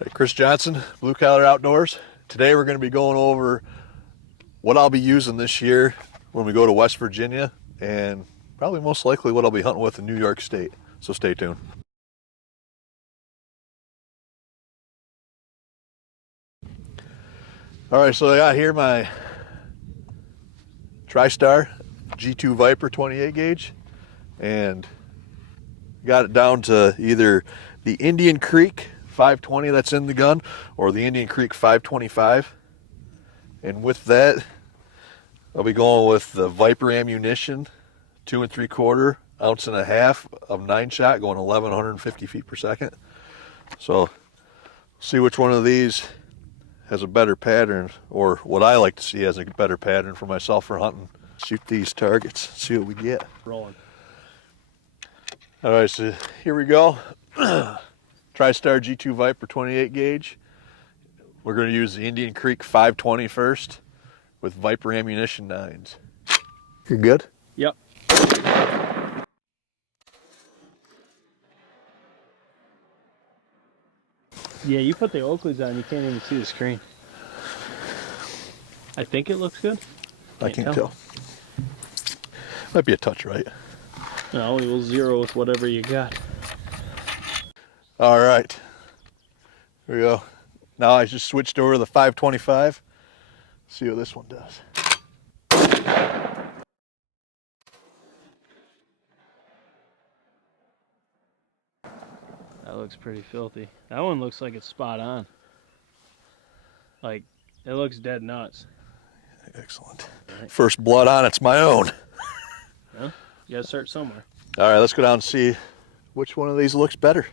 Hey, Chris Johnson, Blue Collar Outdoors. Today we're going to be going over what I'll be using this year when we go to West Virginia, and probably most likely what I'll be hunting with in New York State. So stay tuned. All right, so I got here my TriStar G2 Viper 28 gauge, and got it down to either the Indian Creek 520 that's in the gun or the Indian Creek 525. And with that, I'll be going with the Viper ammunition, 2 3/4 ounce and a half of 9-shot, going 1150 feet per second. So see which one of these has a better pattern, or what I like to see has a better pattern for myself for hunting. Shoot these targets, see what we get. Rolling. All right, so here we go. TriStar G2 Viper 28 gauge. We're going to use the Indian Creek 520 first with Viper ammunition 9s. You're good? Yep. Yeah, you put the Oakleys on, you can't even see the screen. I think it looks good. I can't tell. Might be a touch right. No, we'll zero with whatever you got. All right. Here we go. Now I just switched over to the 525. See what this one does. That looks pretty filthy. That one looks like it's spot on. Like, it looks dead nuts. Excellent. Right. First blood on it's my own. Well, you gotta start somewhere. All right, let's go down and see which one of these looks better.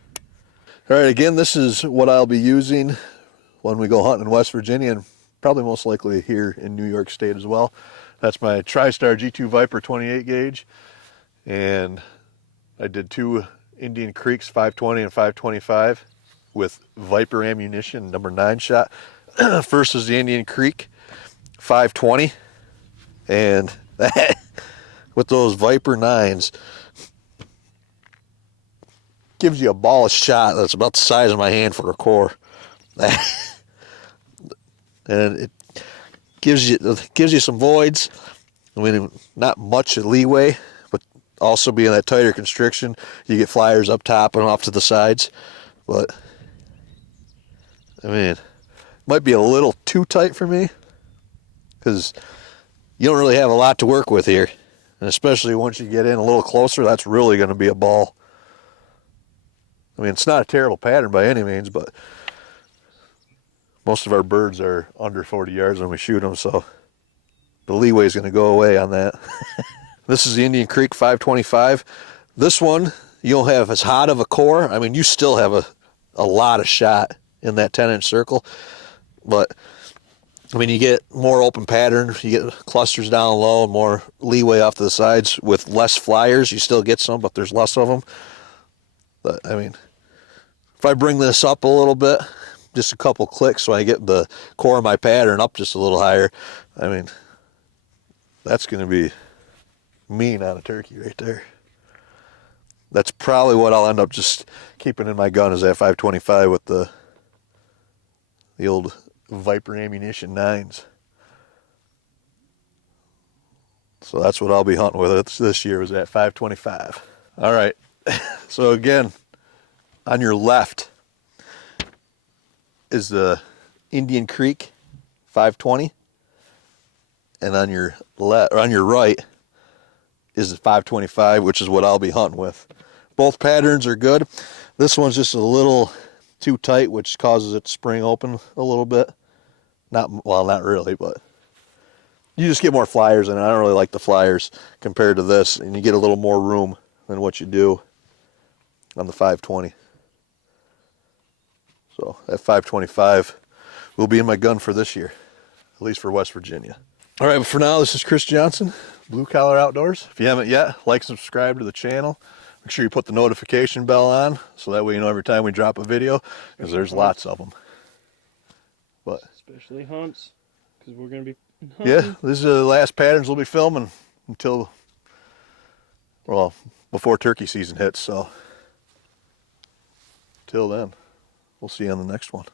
All right, again, this is what I'll be using when we go hunting in West Virginia, and probably most likely here in New York State as well. That's my TriStar G2 Viper 28 gauge, and I did 2 Indian Creeks 520 and 525 with Viper ammunition, number 9-shot. First is the Indian Creek 520, and that, with those Viper 9s, gives you a ball of shot that's about the size of my hand for a core. And it gives you some voids. I mean, not much leeway, but also being that tighter constriction, you get flyers up top and off to the sides. But I mean, it might be a little too tight for me, because you don't really have a lot to work with here, and especially once you get in a little closer, that's really going to be a ball. I mean, it's not a terrible pattern by any means, but most of our birds are under 40 yards when we shoot them, so the leeway is going to go away on that. This is the Indian Creek 525. This one, you don't have as hot of a core. I mean, you still have a lot of shot in that 10-inch circle, but I mean, you get more open pattern, you get clusters down low, and more leeway off to the sides with less flyers. You still get some, but there's less of them. But I mean, if I bring this up a little bit, just a couple clicks so I get the core of my pattern up just a little higher, I mean, that's going to be mean on a turkey right there. That's probably what I'll end up just keeping in my gun, is that 525 with the old Viper ammunition 9s. So that's what I'll be hunting with this year, is that 525. All right. So again, on your left is the Indian Creek 520, and on your left, or on your right, is the 525, which is what I'll be hunting with. Both patterns are good. This one's just a little too tight, which causes it to spring open a little bit. Not really, but you just get more flyers in it. I don't really like the flyers compared to this, and you get a little more room than what you do on the 520. So that 525 will be in my gun for this year, at least for West Virginia. All right, but for now, this is Chris Johnson, Blue Collar Outdoors. If you haven't yet, like and subscribe to the channel. Make sure you put the notification bell on, so that way you know every time we drop a video, because there's lots of them. But especially hunts, because we're going to be hunting. Yeah, these are the last patterns we'll be filming until, well, before turkey season hits, so till then. We'll see you on the next one.